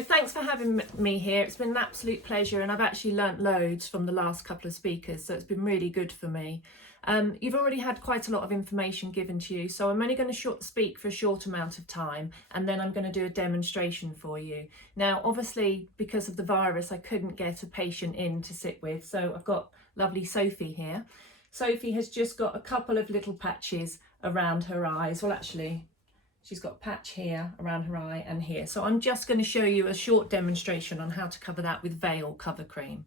So thanks for having me here. It's been an absolute pleasure, and I've actually learnt loads from the last couple of speakers, so it's been really good for me. You've already had quite a lot of information given to you, so I'm only going to speak for a short amount of time, and then I'm going to do a demonstration for you. Now, obviously, because of the virus, I couldn't get a patient in to sit with, so I've got lovely Sophie here. Sophie has just got a couple of little patches around her eyes. Well, actually, she's got a patch here around her eye and here. So I'm just going to show you a short demonstration on how to cover that with Veil Cover Cream.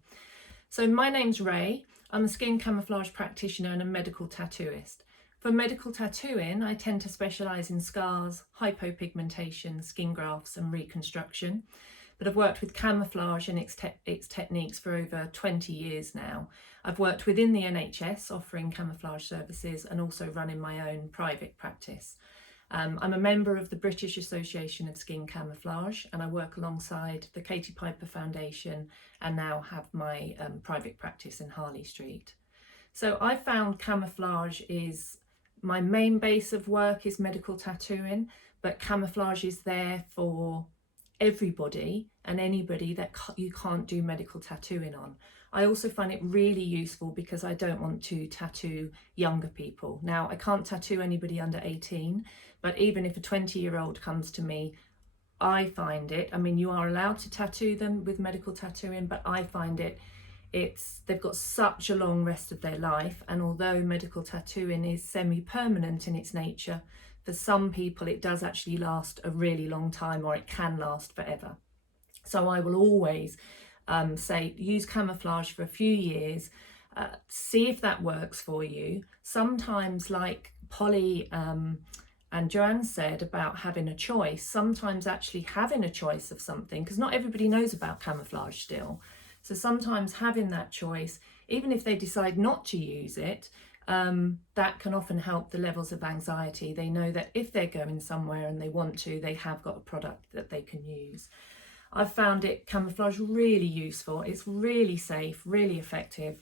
So my name's Ray. I'm a skin camouflage practitioner and a medical tattooist. For medical tattooing, I tend to specialise in scars, hypopigmentation, skin grafts and reconstruction. But I've worked with camouflage and its techniques for over 20 years now. I've worked within the NHS offering camouflage services and also running my own private practice. I'm a member of the British Association of Skin Camouflage, and I work alongside the Katie Piper Foundation and now have my private practice in Harley Street. So I found camouflage is my main base of work is medical tattooing, but camouflage is there for everybody and anybody that you can't do medical tattooing on. I also find it really useful because I don't want to tattoo younger people. Now, I can't tattoo anybody under 18, but even if a 20-year-old comes to me, I find it, I mean, you are allowed to tattoo them with medical tattooing, but I find they've got such a long rest of their life. And although medical tattooing is semi-permanent in its nature, for some people it does actually last a really long time, or it can last forever. So I will always say use camouflage for a few years, see if that works for you. Sometimes, like Polly and Joanne said about having a choice, sometimes actually having a choice of something, because not everybody knows about camouflage still. So sometimes having that choice, even if they decide not to use it, that can often help the levels of anxiety. They know that if they're going somewhere and they want to, they have got a product that they can use. I've found camouflage really useful. It's really safe, really effective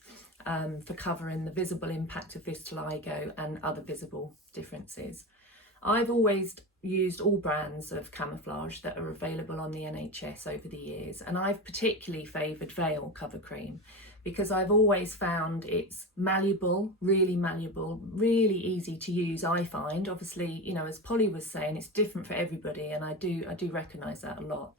for covering the visible impact of vitiligo and other visible differences. I've always used all brands of camouflage that are available on the NHS over the years, and I've particularly favoured Veil Cover Cream because I've always found it's malleable, really easy to use. I find, obviously, you know, as Polly was saying, it's different for everybody, and I do recognise that a lot.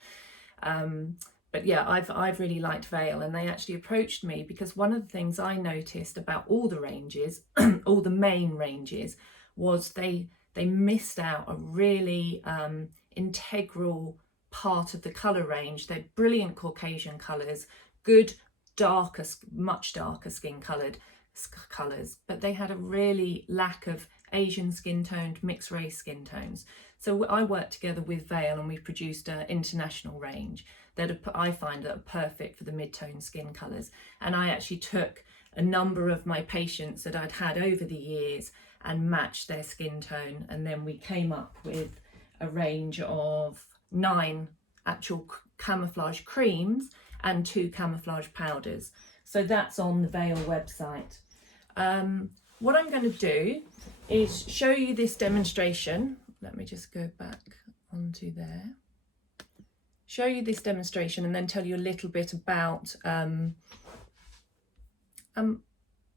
But yeah, I've really liked Veil, and they actually approached me because one of the things I noticed about all the ranges, all the main ranges, was they missed out a really integral part of the colour range. They're brilliant Caucasian colours, good darker, much darker skin colours, but they had a really lack of Asian skin toned, mixed race skin tones. So I worked together with Veil and we produced an international range that I find that are perfect for the mid-tone skin colours. And I actually took a number of my patients that I'd had over the years and matched their skin tone, and then we came up with a range of 9 actual camouflage creams and 2 camouflage powders. So that's on the Veil website. What I'm going to do is show you this demonstration. Let me just go back onto there. Show you this demonstration and then tell you a little bit about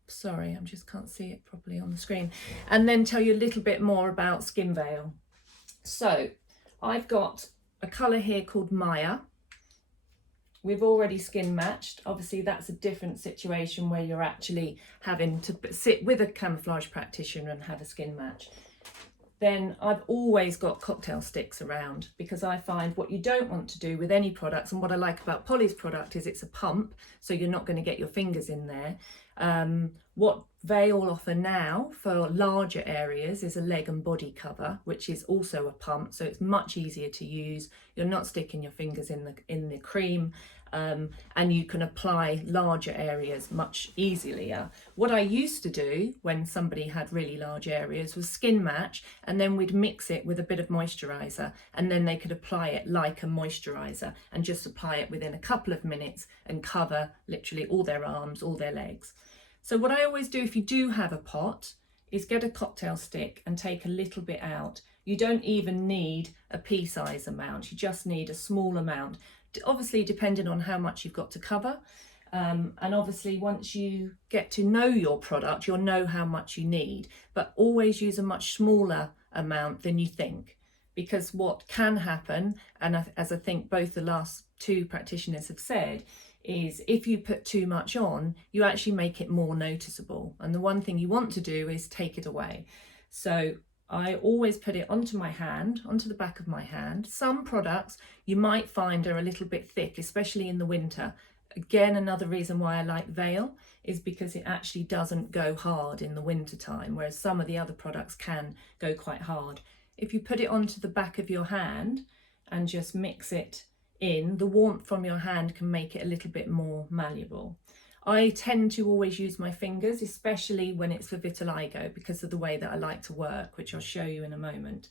sorry, I just can't see it properly on the screen, and then tell you a little bit more about Skin Veil. So I've got a colour here called Maya. We've already skin matched. Obviously that's a different situation where you're actually having to sit with a camouflage practitioner and have a skin match. Then I've always got cocktail sticks around, because I find what you don't want to do with any products, and what I like about Polly's product is it's a pump, so you're not going to get your fingers in there. What Veil offer now for larger areas is a leg and body cover, which is also a pump, so it's much easier to use. You're not sticking your fingers in the cream, and you can apply larger areas much easier. What I used to do when somebody had really large areas was skin match, and then we'd mix it with a bit of moisturiser, and then they could apply it like a moisturiser and just apply it within a couple of minutes and cover literally all their arms, all their legs. So what I always do if you do have a pot is get a cocktail stick and take a little bit out. You don't even need a pea size amount, you just need a small amount. obviously depending on how much you've got to cover. And obviously once you get to know your product, you'll know how much you need, but always use a much smaller amount than you think. Because what can happen, and as I think both the last two practitioners have said, is if you put too much on, you actually make it more noticeable. And the one thing you want to do is take it away. So I always put it onto my hand, onto the back of my hand. Some products you might find are a little bit thick, especially in the winter. Again, another reason why I like Veil is because it actually doesn't go hard in the winter time, whereas some of the other products can go quite hard. If you put it onto the back of your hand and just mix it in, the warmth from your hand can make it a little bit more malleable. I tend to always use my fingers, especially when it's for vitiligo, because of the way that I like to work, which I'll show you in a moment.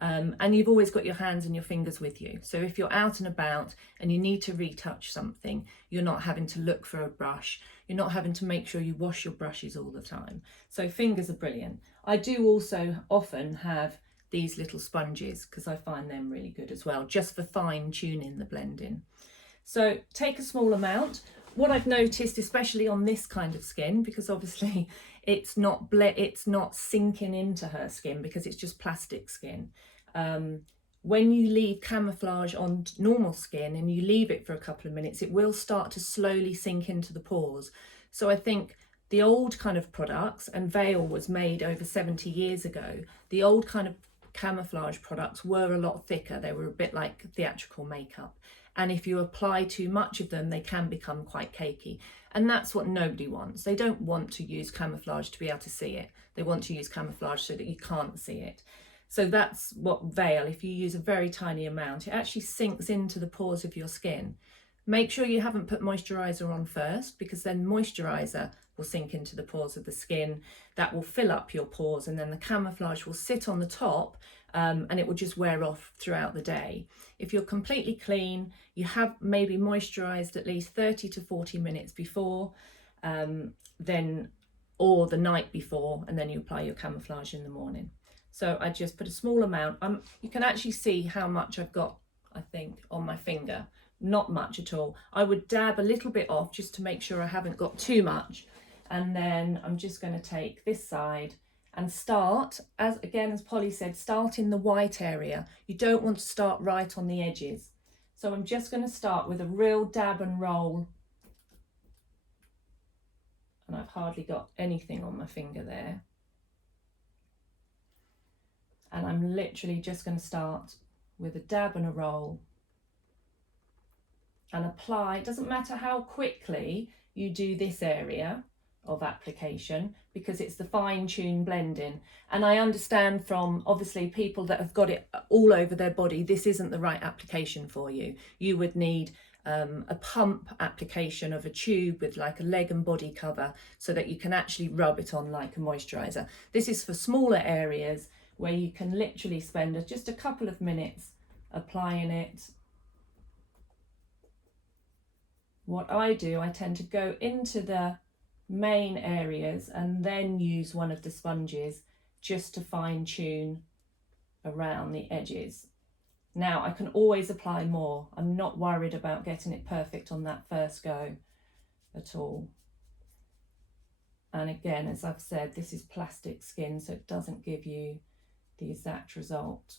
And you've always got your hands and your fingers with you. So if you're out and about and you need to retouch something, you're not having to look for a brush. You're not having to make sure you wash your brushes all the time. So fingers are brilliant. I do also often have these little sponges because I find them really good as well, just for fine tuning the blending. So take a small amount. What I've noticed, especially on this kind of skin, because obviously it's not sinking into her skin because it's just plastic skin. When you leave Camouflage on normal skin and you leave it for a couple of minutes, it will start to slowly sink into the pores. So I think the old kind of products, and Veil was made over 70 years ago, the old kind of Camouflage products were a lot thicker. They were a bit like theatrical makeup. And if you apply too much of them, they can become quite cakey. And that's what nobody wants. They don't want to use Camouflage to be able to see it. They want to use Camouflage so that you can't see it. So that's what Veil, if you use a very tiny amount, it actually sinks into the pores of your skin. Make sure you haven't put moisturiser on first, because then moisturiser will sink into the pores of the skin. That will fill up your pores, and then the Camouflage will sit on the top, and it will just wear off throughout the day. If you're completely clean, you have maybe moisturised at least 30 to 40 minutes before, or the night before, and then you apply your Camouflage in the morning. So I just put a small amount. You can actually see how much I've got, I think, on my finger. Not much at all. I would dab a little bit off just to make sure I haven't got too much. And then I'm just going to take this side and start, as Polly said, start in the white area. You don't want to start right on the edges. So I'm just going to start with a real dab and roll. And I've hardly got anything on my finger there. And I'm literally just going to start with a dab and a roll and apply. It doesn't matter how quickly you do this area of application, because it's the fine-tuned blending. And I understand from obviously people that have got it all over their body, this isn't the right application for you. You would need a pump application of a tube with like a leg and body cover so that you can actually rub it on like a moisturiser. This is for smaller areas where you can literally spend just a couple of minutes applying it. What I do, I tend to go into the main areas and then use one of the sponges just to fine tune around the edges. Now I can always apply more. I'm not worried about getting it perfect on that first go at all. And again, as I've said, this is plastic skin, so it doesn't give you the exact result.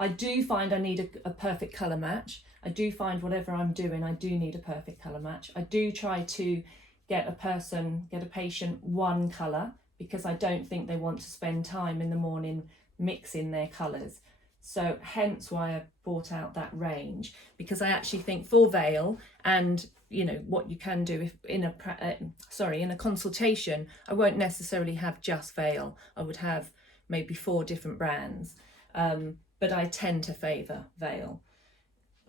I do find I need a perfect colour match. I do find whatever I'm doing, I do need a perfect colour match. I do try to get a patient one colour, because I don't think they want to spend time in the morning mixing their colours. So hence why I brought out that range, because I actually think for Veil, and you know what you can do if in a consultation, I won't necessarily have just Veil. I would have maybe 4 different brands, but I tend to favour Veil.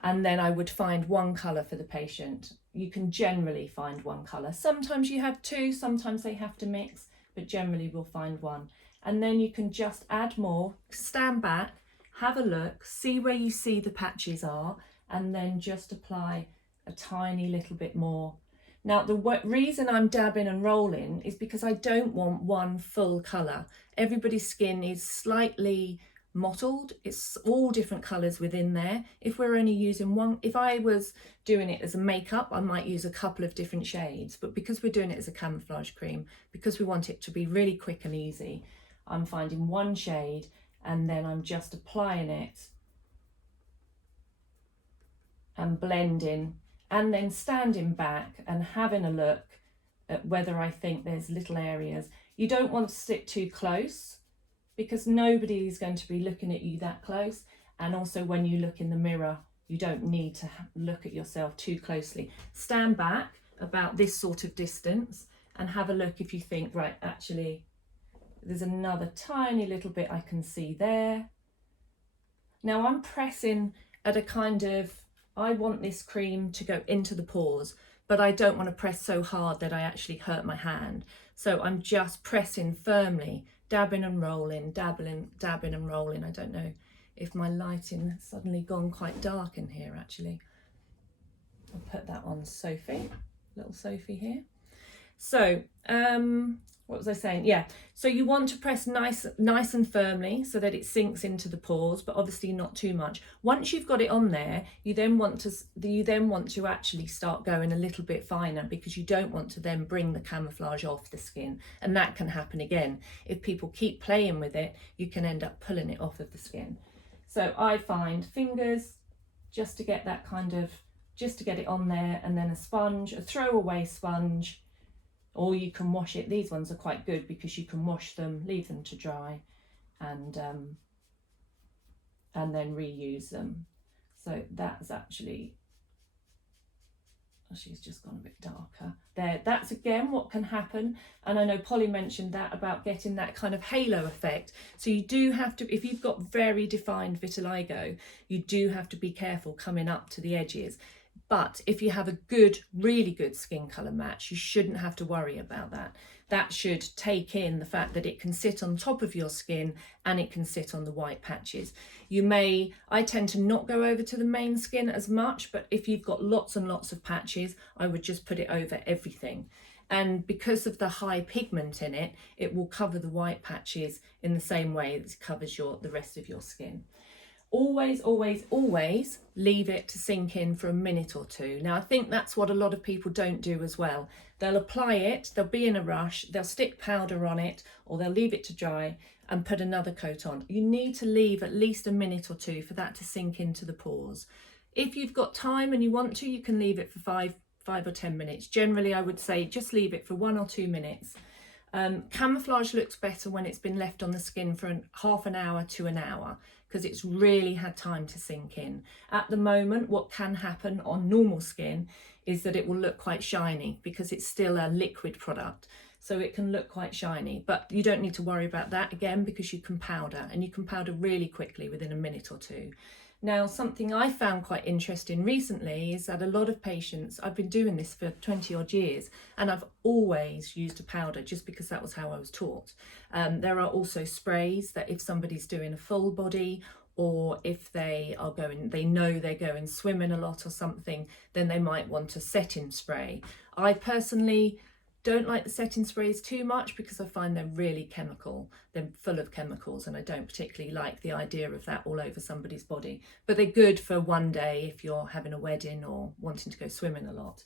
And then I would find one colour for the patient. You can generally find one colour. Sometimes you have 2, sometimes they have to mix, but generally we'll find one. And then you can just add more, stand back, have a look, see where you see the patches are, and then just apply a tiny little bit more. Now, the reason I'm dabbing and rolling is because I don't want one full colour. Everybody's skin is slightly mottled. It's all different colours within there. If we're only using one, if I was doing it as a makeup, I might use a couple of different shades, but because we're doing it as a camouflage cream, because we want it to be really quick and easy, I'm finding one shade and then I'm just applying it and blending, and then standing back and having a look at whether I think there's little areas. You don't want to sit too close because nobody's going to be looking at you that close. And also when you look in the mirror, you don't need to look at yourself too closely. Stand back about this sort of distance and have a look if you think, right, actually, there's another tiny little bit I can see there. Now I'm pressing at a kind of, I want this cream to go into the pores, but I don't want to press so hard that I actually hurt my hand. So I'm just pressing firmly, dabbing and rolling, dabbing and rolling. I don't know if my lighting has suddenly gone quite dark in here, actually. I'll put that on Sophie, little Sophie here. So, what was I saying? Yeah, so you want to press nice and firmly so that it sinks into the pores, but obviously not too much. Once you've got it on there, you then want to actually start going a little bit finer, because you don't want to then bring the camouflage off the skin, and that can happen again. If people keep playing with it, you can end up pulling it off of the skin. So I find fingers, just to get that kind of, just to get it on there, and then a sponge, a throwaway sponge, or you can wash it. These ones are quite good because you can wash them, leave them to dry, and then reuse them. So that's actually, oh, she's just gone a bit darker there. That's again what can happen, and I know Polly mentioned that about getting that kind of halo effect. So you do have to, if you've got very defined vitiligo, you do have to be careful coming up to the edges. But if you have a good, really good skin colour match, you shouldn't have to worry about that. That should take in the fact that it can sit on top of your skin and it can sit on the white patches. You may, I tend to not go over to the main skin as much, but if you've got lots and lots of patches, I would just put it over everything. And because of the high pigment in it, it will cover the white patches in the same way that it covers the rest of your skin. Always, always, always leave it to sink in for a minute or two. Now, I think that's what a lot of people don't do as well. They'll apply it, they'll be in a rush, they'll stick powder on it, or they'll leave it to dry and put another coat on. You need to leave at least a minute or two for that to sink into the pores. If you've got time and you want to, you can leave it for five or 10 minutes. Generally, I would say just leave it for 1 or 2 minutes. Camouflage looks better when it's been left on the skin for half an hour to an hour, because it's really had time to sink in. At the moment, what can happen on normal skin is that it will look quite shiny because it's still a liquid product. So it can look quite shiny, but you don't need to worry about that again, because you can powder, and you can powder really quickly within a minute or two. Now, something I found quite interesting recently is that a lot of patients, I've been doing this for 20 odd years, and I've always used a powder just because that was how I was taught. There are also sprays that if somebody's doing a full body, or if they know they're going swimming a lot or something, then they might want a setting spray. I personally don't like the setting sprays too much because I find they're really chemical. They're full of chemicals, and I don't particularly like the idea of that all over somebody's body. But they're good for one day if you're having a wedding or wanting to go swimming a lot.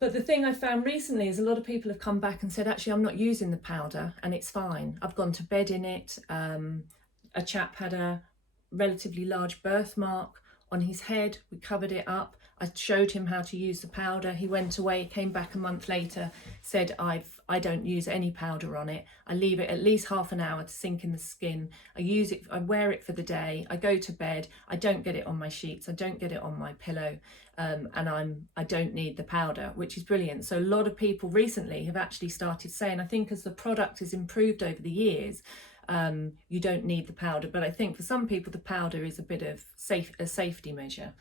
But the thing I found recently is a lot of people have come back and said, actually, I'm not using the powder and it's fine. I've gone to bed in it. A chap had a relatively large birthmark on his head. We covered it up. I showed him how to use the powder. He went away, came back a month later, said, I don't use any powder on it. I leave it at least half an hour to sink in the skin. I use it, I wear it for the day. I go to bed. I don't get it on my sheets. I don't get it on my pillow. And I don't need the powder, which is brilliant. So a lot of people recently have actually started saying, I think as the product has improved over the years, you don't need the powder. But I think for some people, the powder is a bit of a safety measure.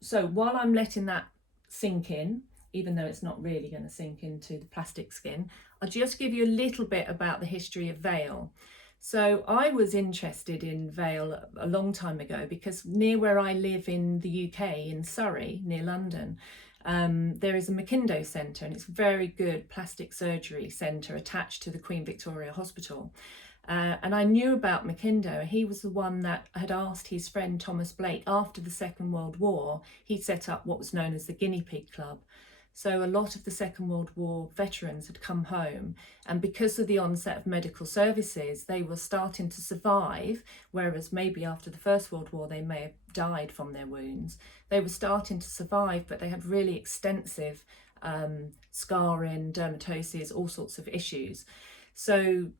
So while I'm letting that sink in, even though it's not really going to sink into the plastic skin, I'll just give you a little bit about the history of veil. So I was interested in veil a long time ago because near where I live in the UK, in Surrey, near London, there is a McIndoe Centre, and it's a very good plastic surgery centre attached to the Queen Victoria Hospital. And I knew about Mackindo. He was the one that had asked his friend Thomas Blake after the Second World War. He set up what was known as the Guinea Pig Club. So a lot of the Second World War veterans had come home, and because of the onset of medical services, they were starting to survive, whereas maybe after the First World War they may have died from their wounds. They were starting to survive, but they had really extensive scarring, dermatoses, all sorts of issues. So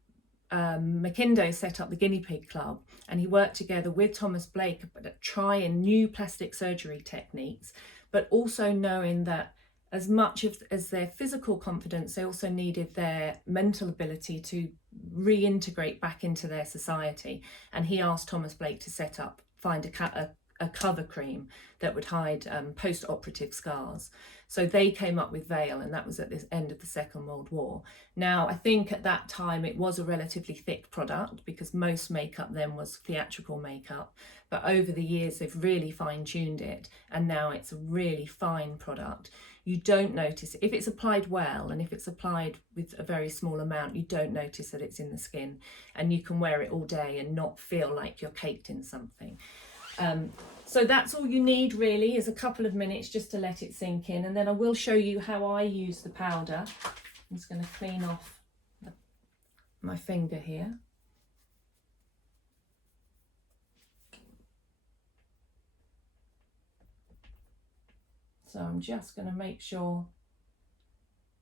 Mackindo set up the Guinea Pig Club, and he worked together with Thomas Blake at trying new plastic surgery techniques, but also knowing that as much as their physical confidence, they also needed their mental ability to reintegrate back into their society. And he asked Thomas Blake to find a cover cream that would hide post-operative scars. So they came up with Veil, and that was at the end of the Second World War. Now, I think at that time it was a relatively thick product because most makeup then was theatrical makeup. But over the years, they've really fine-tuned it, and now it's a really fine product. You don't notice, if it's applied well and if it's applied with a very small amount, you don't notice that it's in the skin, and you can wear it all day and not feel like you're caked in something. So that's all you need really, is a couple of minutes just to let it sink in, and then I will show you how I use the powder. I'm just going to clean off my finger here. So I'm just going to make sure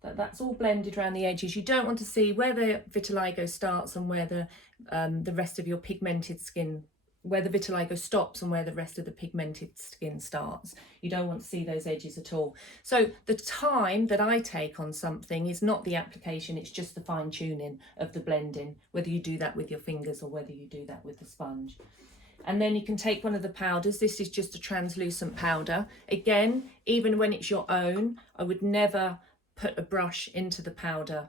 that that's all blended around the edges. You don't want to see where the vitiligo starts and where the rest of your pigmented skin, where the vitiligo stops and where the rest of the pigmented skin starts. You don't want to see those edges at all. So the time that I take on something is not the application, it's just the fine tuning of the blending, whether you do that with your fingers or whether you do that with the sponge. And then you can take one of the powders. This is just a translucent powder. Again, even when it's your own, I would never put a brush into the powder.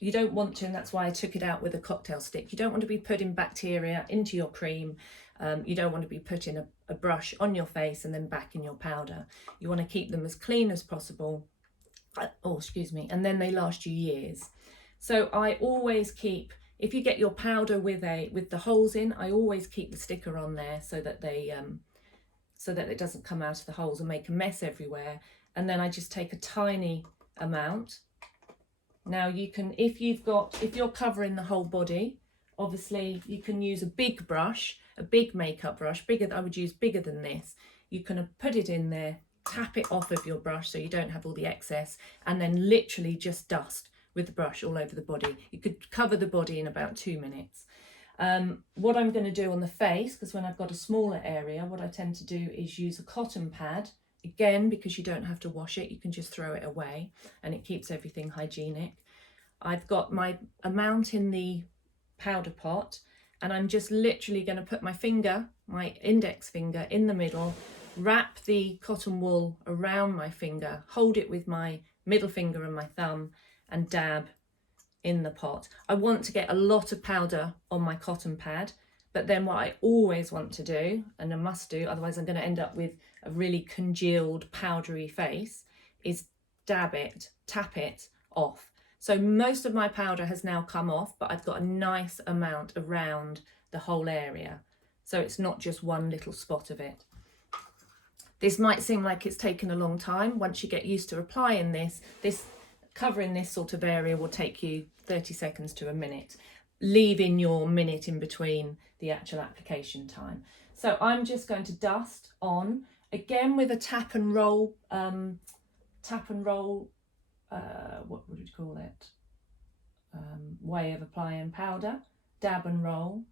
You don't want to, and that's why I took it out with a cocktail stick. You don't want to be putting bacteria into your cream. You don't want to be putting a brush on your face and then back in your powder. You want to keep them as clean as possible. Oh, excuse me. And then they last you years. So I always keep, if you get your powder with the holes in, I always keep the sticker on there so that it doesn't come out of the holes and make a mess everywhere. And then I just take a tiny amount. Now you can, if you're covering the whole body, obviously you can use a big brush, a big makeup brush, I would use bigger than this. You can put it in there, tap it off of your brush so you don't have all the excess, and then literally just dust with the brush all over the body. You could cover the body in about 2 minutes. What I'm going to do on the face, because when I've got a smaller area, what I tend to do is use a cotton pad. Again, because you don't have to wash it, you can just throw it away and it keeps everything hygienic. I've got my amount in the powder pot, and I'm just literally going to put my finger, my index finger, in the middle, wrap the cotton wool around my finger, hold it with my middle finger and my thumb, and dab in the pot. I want to get a lot of powder on my cotton pad, but then what I always want to do, and I must do, otherwise I'm going to end up with a really congealed powdery face, is dab it, tap it off. So most of my powder has now come off, but I've got a nice amount around the whole area. So it's not just one little spot of it. This might seem like it's taken a long time. Once you get used to applying this covering this sort of area will take you 30 seconds to a minute, leaving your minute in between the actual application time. So I'm just going to dust on, again with a tap and roll, what would you call it? Way of applying powder, dab and roll.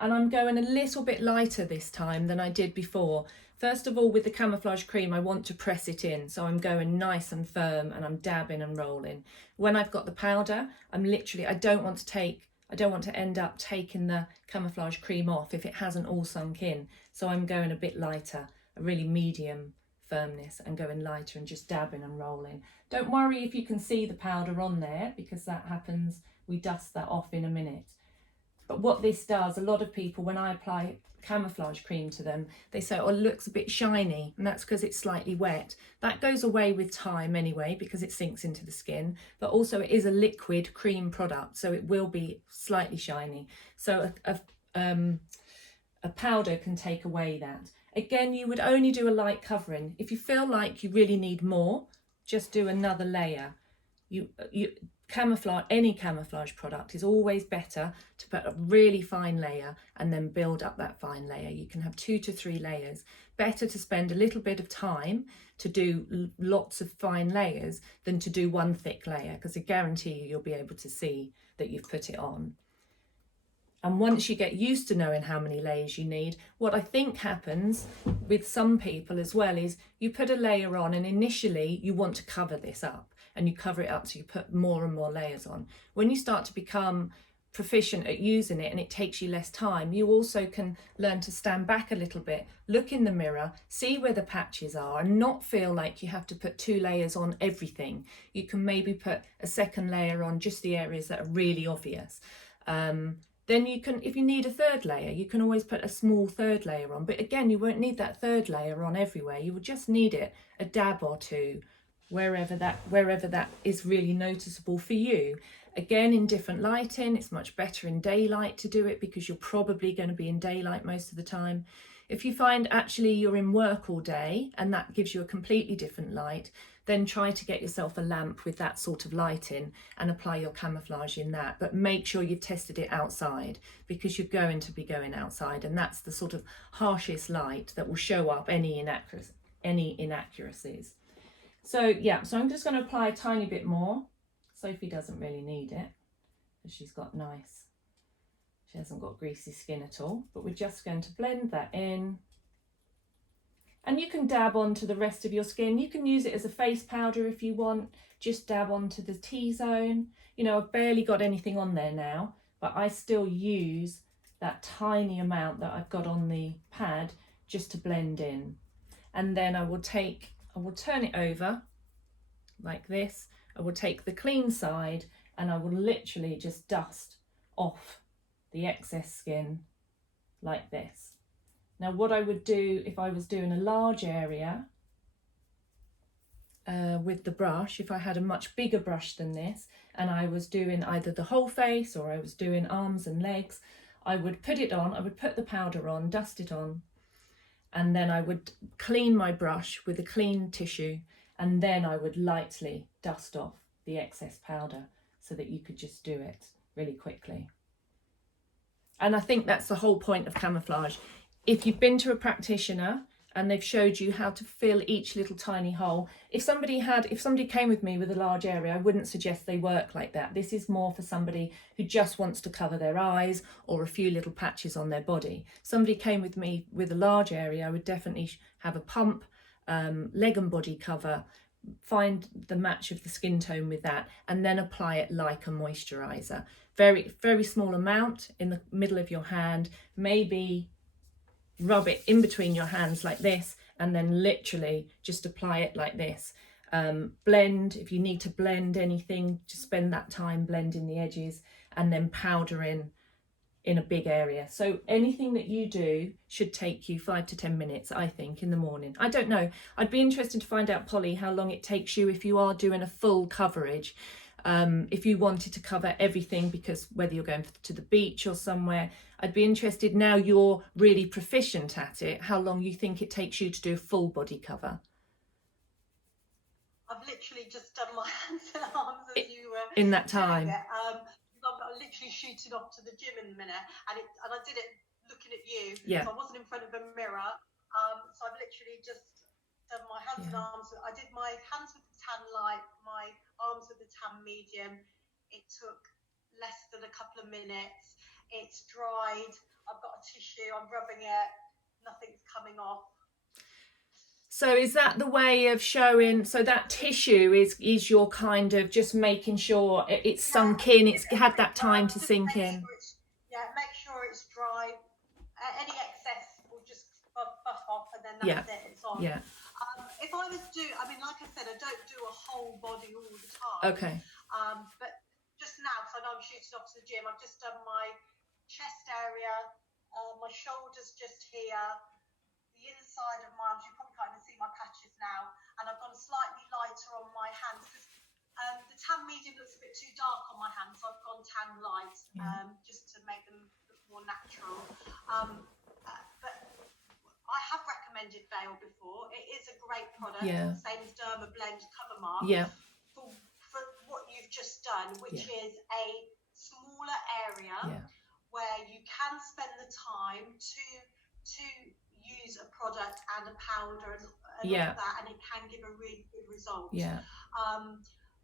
And I'm going a little bit lighter this time than I did before. First of all, with the Camouflage cream, I want to press it in. So I'm going nice and firm and I'm dabbing and rolling. When I've got the powder, I'm literally, I don't want to end up taking the Camouflage cream off if it hasn't all sunk in. So I'm going a bit lighter, a really medium firmness, and going lighter and just dabbing and rolling. Don't worry if you can see the powder on there, because that happens, we dust that off in a minute. But what this does, a lot of people, when I apply camouflage cream to them, they say, oh, it looks a bit shiny, and that's because it's slightly wet. That goes away with time anyway, because it sinks into the skin, but also it is a liquid cream product, so it will be slightly shiny. So a powder can take away that. Again, you would only do a light covering. If you feel like you really need more, just do another layer. Any camouflage product is always better to put a really fine layer and then build up that fine layer. You can have 2 to 3 layers. Better to spend a little bit of time to do lots of fine layers than to do one thick layer, because I guarantee you, you'll be able to see that you've put it on. And once you get used to knowing how many layers you need, what I think happens with some people as well is you put a layer on and initially you want to cover this up, and you cover it up so you put more and more layers on. When you start to become proficient at using it and it takes you less time, you also can learn to stand back a little bit, look in the mirror, see where the patches are, and not feel like you have to put 2 layers on everything. You can maybe put a second layer on just the areas that are really obvious. Then you can, if you need a third layer, you can always put a small third layer on. But again, you won't need that third layer on everywhere. You will just need it a dab or two wherever that is really noticeable for you. Again, in different lighting, it's much better in daylight to do it, because you're probably going to be in daylight most of the time. If you find actually you're in work all day and that gives you a completely different light, then try to get yourself a lamp with that sort of lighting and apply your camouflage in that. But make sure you've tested it outside, because you're going to be going outside, and that's the sort of harshest light that will show up any inaccuracies. So yeah, so I'm just going to apply a tiny bit more. Sophie doesn't really need it, because she hasn't got greasy skin at all, but we're just going to blend that in. And you can dab onto the rest of your skin. You can use it as a face powder if you want. Just dab onto the T-zone. You know, I've barely got anything on there now, but I still use that tiny amount that I've got on the pad just to blend in. And then I will turn it over like this. I will take the clean side and I will literally just dust off the excess skin like this. Now, what I would do if I was doing a large area with the brush, if I had a much bigger brush than this and I was doing either the whole face or I was doing arms and legs, I would put it on, I would put the powder on, dust it on, and then I would clean my brush with a clean tissue, and then I would lightly dust off the excess powder so that you could just do it really quickly. And I think that's the whole point of camouflage. If you've been to a practitioner and they've showed you how to fill each little tiny hole, if somebody came with me with a large area, I wouldn't suggest they work like that. This is more for somebody who just wants to cover their eyes or a few little patches on their body. Somebody came with me with a large area, I would definitely have a pump, leg and body cover, find the match of the skin tone with that, and then apply it like a moisturizer. Very, very small amount in the middle of your hand, maybe rub it in between your hands like this, and then literally just apply it like this. Blend, if you need to blend anything, just spend that time blending the edges, and then powder in a big area. So anything that you do should take you 5 to 10 minutes, I think, in the morning. I don't know, I'd be interested to find out, Polly, how long it takes you if you are doing a full coverage. If you wanted to cover everything, because whether you're going to the beach or somewhere, I'd be interested, now you're really proficient at it, how long you think it takes you to do a full body cover. I've literally just done my hands and arms as you were in that time. I'm literally shooting off to the gym in a minute, and I did it looking at you. Yeah. So I wasn't in front of a mirror. So I've literally just done my hands and arms. I did my hands with the tan light, my arms with the tan medium. It took less than a couple of minutes. It's dried. I've got a tissue. I'm rubbing it. Nothing's coming off. So is that the way of showing, so that tissue is your kind of just making sure it's sunk in, it's had that time to sink in? Make sure it's dry. Any excess will just buff off, and then that's it, it's on. If I was like I said, I don't do a whole body all the time. Okay. But just now, because I know I'm shooting off to the gym, I've just done my chest area, my shoulders just here, the inside of my arms. You probably can't even see my patches now, and I've gone slightly lighter on my hands because the tan medium looks a bit too dark on my hands, so I've gone tan light, just to make them look more natural. But I have recommended Veil before. It is a great product, same as Dermablend Cover Mark, for what you've just done, which is a smaller area where you can spend the time to use a product and a powder and all that, and it can give a really good result.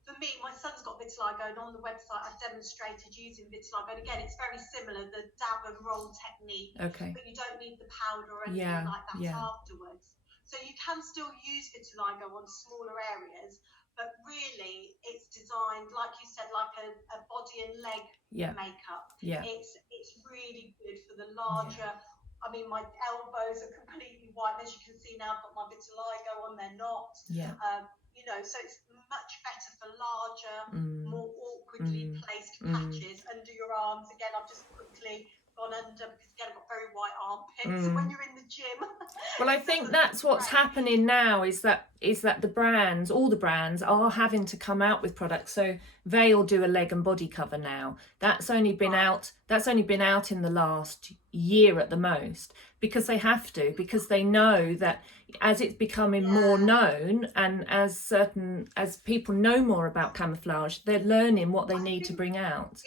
For me, my son's got vitiligo, and on the website I've demonstrated using vitiligo, and again it's very similar, the dab and roll technique, but you don't need the powder or anything like that afterwards. So you can still use vitiligo on smaller areas, but really it's designed, like you said, like a body and leg makeup. It's really good for the larger. I mean, my elbows are completely white. As you can see now, I've got my vitiligo on, they're not. You know, so it's much better for larger, more awkwardly placed patches under your arms. Again, I've just quickly gone under because again, I've got very white armpits when you're in the gym. Well, I think that's what's happening now is that the brands, all the brands are having to come out with products. So Veil do a leg and body cover now. That's only been out in the last year at the most, because they have to, because they know that as it's becoming more known, and as people know more about camouflage, they're learning what they need to bring out.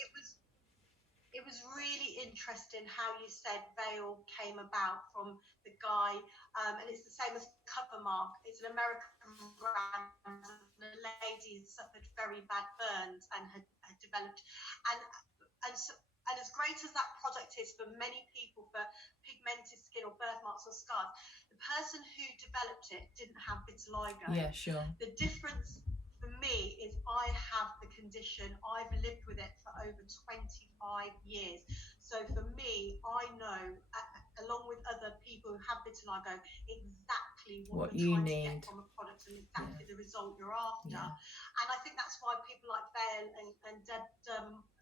It was really interesting how you said Veil came about from the guy, and it's the same as Cover Mark. It's an American brand, and the lady suffered very bad burns and had developed, and as great as that product is for many people for pigmented skin or birthmarks or scars, the person who developed it didn't have vitiligo. The difference for me is I have the condition. I've lived with it for over 25 years. So for me, I know, along with other people who have vitiligo, exactly what you're trying to get from a product and exactly the result you're after. And I think that's why people like Veil and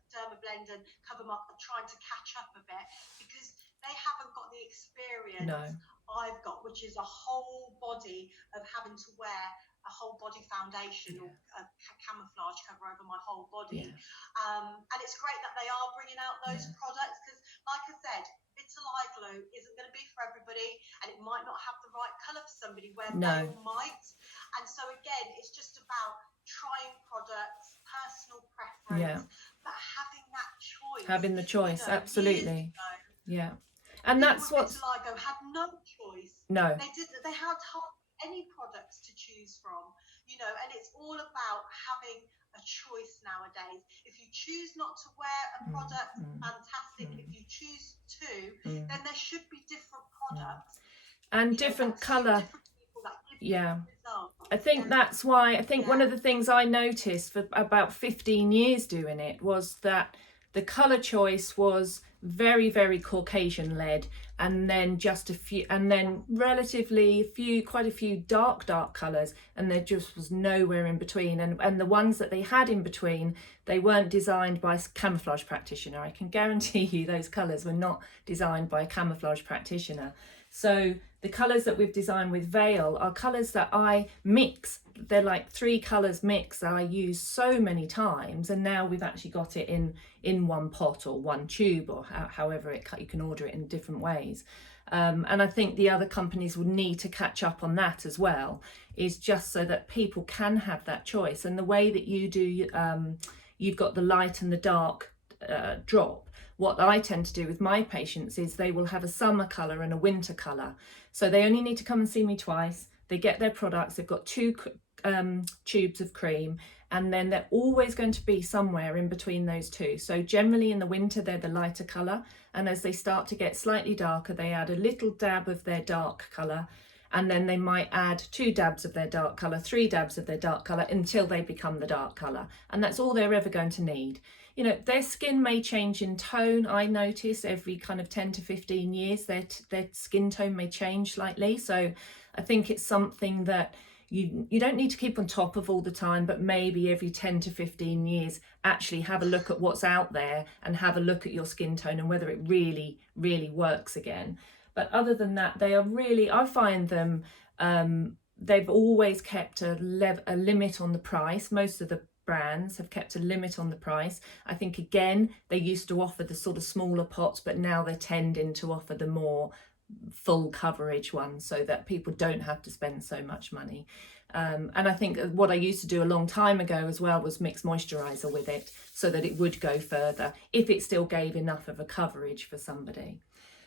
Dermablend and Cover Mark are trying to catch up a bit, because they haven't got the experience I've got, which is a whole body of having to wear a whole body foundation or a camouflage cover over my whole body. And it's great that they are bringing out those products, because like I said, vitiligo isn't going to be for everybody, and it might not have the right colour for somebody, where Veil might. And so again, it's just about trying products, personal preference, but having that choice. Having the choice, absolutely. And people that's what vitiligo had no choice. They had any products to choose from, you know, and it's all about having a choice nowadays. If you choose not to wear a product, fantastic. If you choose to, then there should be different products and different colour. I think that's why, I think one of the things I noticed for about 15 years doing it was that the colour choice was very, very Caucasian led, and then just a few, and then quite a few dark colours, and there just was nowhere in between. And the ones that they had in between, they weren't designed by a camouflage practitioner. I can guarantee you those colours were not designed by a camouflage practitioner. So the colours that we've designed with Veil are colours that I mix. They're like 3 colours mixed that I use so many times, and now we've actually got it in one pot or one tube, or however you can order it in different ways. And I think the other companies would need to catch up on that as well, is just so that people can have that choice. And the way that you do, you've got the light and the dark drop. What I tend to do with my patients is they will have a summer colour and a winter colour. So they only need to come and see me twice. They get their products. They've got 2 tubes of cream, and then they're always going to be somewhere in between those 2. So generally in the winter, they're the lighter colour. And as they start to get slightly darker, they add a little dab of their dark colour. And then they might add 2 dabs of their dark colour, 3 dabs of their dark colour, until they become the dark colour. And that's all they're ever going to need. You know, their skin may change in tone. I notice every kind of 10 to 15 years, their skin tone may change slightly. So I think it's something that, you don't need to keep on top of all the time, but maybe every 10 to 15 years actually have a look at what's out there and have a look at your skin tone and whether it really works again. But other than that, they are really, I find them, they've always kept a limit on the price. Most of the brands have kept a limit on the price. I think, again, they used to offer the sort of smaller pots, but now they're tending to offer the more full coverage ones so that people don't have to spend so much money. And I think what I used to do a long time ago as well was mix moisturizer with it so that it would go further if it still gave enough of a coverage for somebody.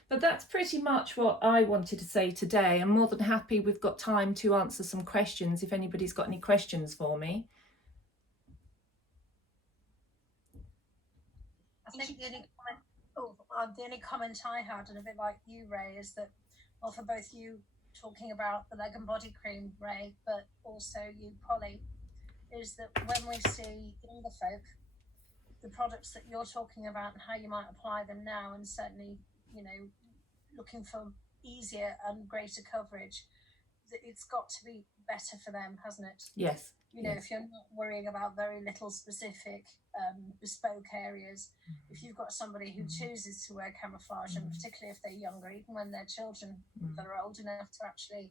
But that's pretty much what I wanted to say today. I'm more than happy we've got time to answer some questions if anybody's got any questions for me. I think the only comment I had, and a bit like you, Ray, is that, well, for both you talking about the leg and body cream, Ray, but also you, Polly, is that when we see younger folk, the products that you're talking about and how you might apply them now, and certainly, you know, looking for easier and greater coverage, that it's got to be better for them, hasn't it? Yes. You know, if you're not worrying about very little specific bespoke areas, if you've got somebody who chooses to wear camouflage, and particularly if they're younger, even when they're children that are old enough to actually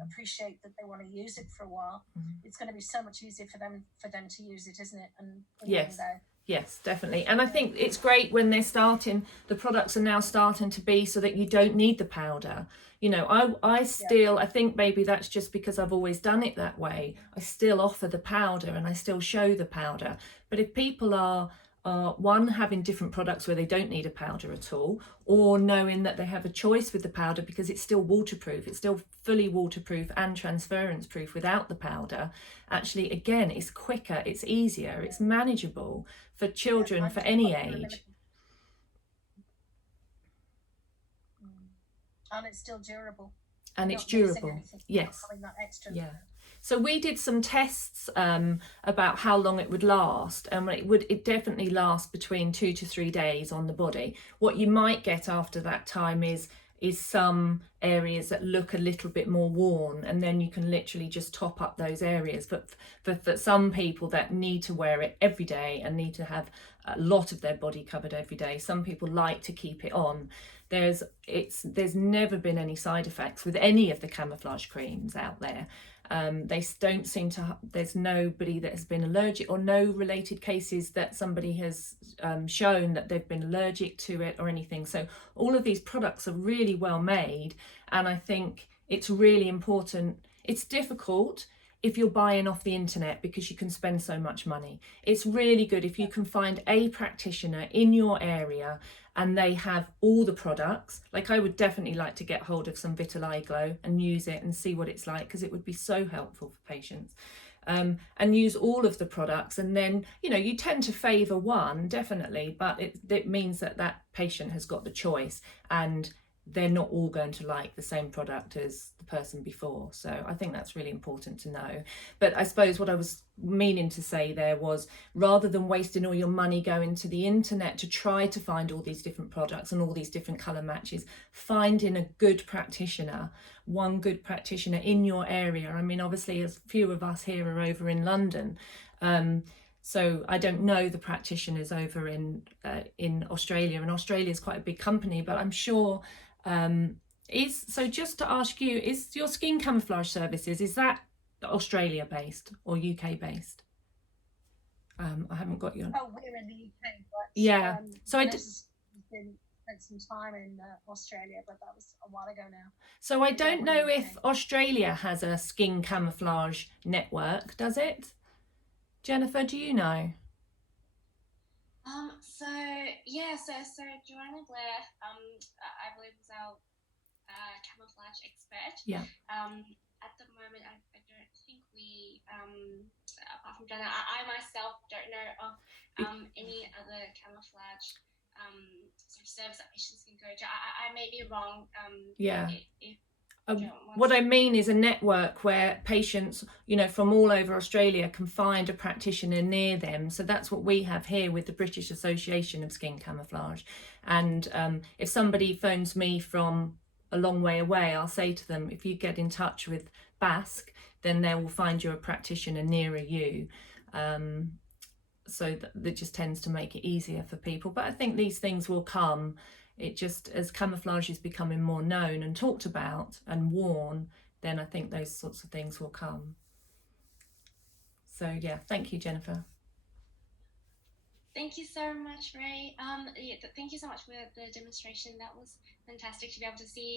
appreciate that they want to use it for a while, it's going to be so much easier for them to use it, isn't it? And yes. Yes, definitely. And I think it's great when they're starting, the products are now starting to be so that you don't need the powder. You know, I still, I think maybe that's just because I've always done it that way. I still offer the powder and I still show the powder. But if people are one, having different products where they don't need a powder at all, or knowing that they have a choice with the powder because it's still waterproof, it's still fully waterproof and transference proof without the powder, actually, again, it's quicker, it's easier, it's manageable for children for any age. And it's still durable. And it's durable, yes. Yeah. So we did some tests about how long it would last, and it definitely last between 2 to 3 days on the body. What you might get after that time is some areas that look a little bit more worn, and then you can literally just top up those areas. But for some people that need to wear it every day and need to have a lot of their body covered every day, some people like to keep it on. There's never been any side effects with any of the camouflage creams out there. They don't seem to, there's nobody that has been allergic, or no related cases that somebody has shown that they've been allergic to it or anything. So all of these products are really well made, and I think it's really important. It's difficult if you're buying off the internet because you can spend so much money. It's really good if you can find a practitioner in your area and they have all the products. Like, I would definitely like to get hold of some Vitiligo and use it and see what it's like, because it would be so helpful for patients. And use all of the products, and then, you know, you tend to favour one, definitely, but it means that that patient has got the choice, and they're not all going to like the same product as the person before. So I think that's really important to know. But I suppose what I was meaning to say there was, rather than wasting all your money going to the internet to try to find all these different products and all these different colour matches, finding a good practitioner, one good practitioner in your area. I mean, obviously, as few of us here are over in London, so I don't know the practitioners over in Australia, and Australia is quite a big company, but I'm sure. So just to ask you, is your skin camouflage services, is that Australia based or UK based? I haven't got your. Oh, we're in the UK, but yeah. So I spent some time in Australia, but that was a while ago now. So I don't know if Australia has a skin camouflage network, does it? Jennifer, do you know? So Joanna Blair, I believe, is our camouflage expert. Yeah. At the moment, I don't think we, apart from Joanna, I myself don't know of any other camouflage sort of service that patients can go to. I may be wrong. Yeah. If what I mean is a network where patients, you know, from all over Australia can find a practitioner near them. So that's what we have here with the British Association of Skin Camouflage. And if somebody phones me from a long way away, I'll say to them, if you get in touch with Basque, then they will find you a practitioner nearer you. So that just tends to make it easier for people. But I think these things will come. It just, as camouflage is becoming more known and talked about and worn, then I think those sorts of things will come. So yeah, thank you, Jennifer. Thank you so much, Ray. Yeah, thank you so much for the demonstration. That was fantastic to be able to see